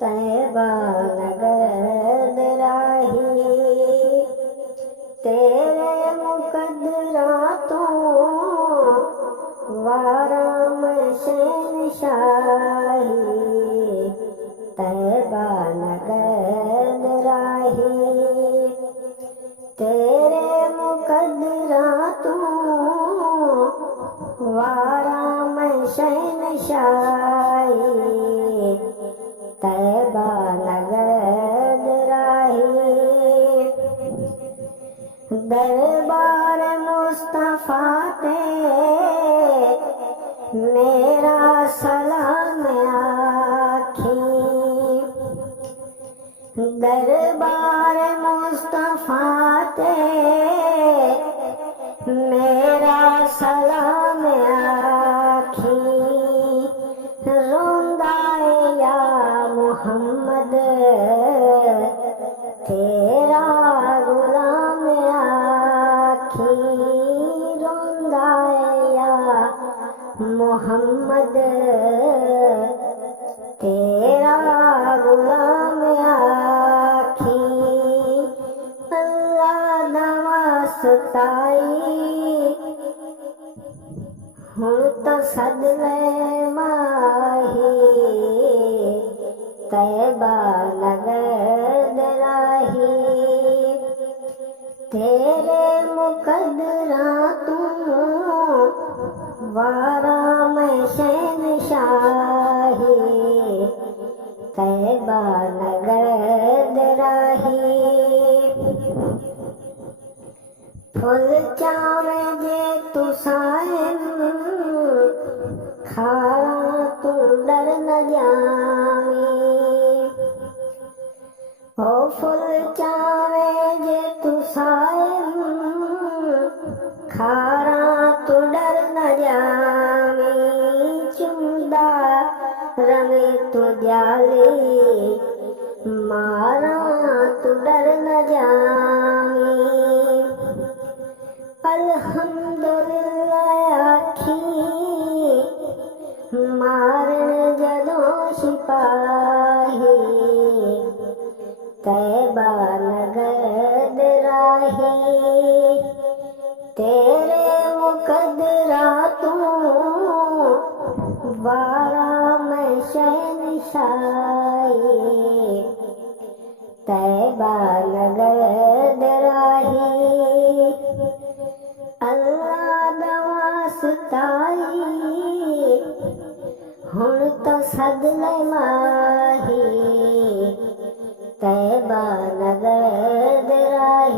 तैबा नगर राही तेरे मुकद्दरा तो वारा में शहनशाही। तैबा नगर राही तेरे मुकद्दरा तो वारा में शहनशाही। तैबा नगर राही दरबार मुस्तफा ते मेरा सलाम आखी। दरबार मुस्तफा ते मेरा सलाम आखी। रोंदा या मोहम्मद तेरा गुलाम आखी। रोंदा या मोहम्मद तेरा गुलाम आखी। अल्लाह नवासताई हुण तो सदले माही। तैबा नगर राही तेरे मुकद्दरा तू वारा में शहनशाही। तैबा नगर राही फुल चावे जे तू सायन खारा तू डर न जावी। ओ फुल चावे जे तू सायन खारा तू डर न जावी। चुंदा रंगे तू जाली मारा तू डर न जावी। अल्हम्दुलिल्लाह आखी मारण जदों सिपाही। तैबा नगर राही तेरे मुकद्दरा तू वारा में शहनशाही। तैबा नगर राही अल्लाह नवासताई हुण तो सदले माही। तैबा नगर राही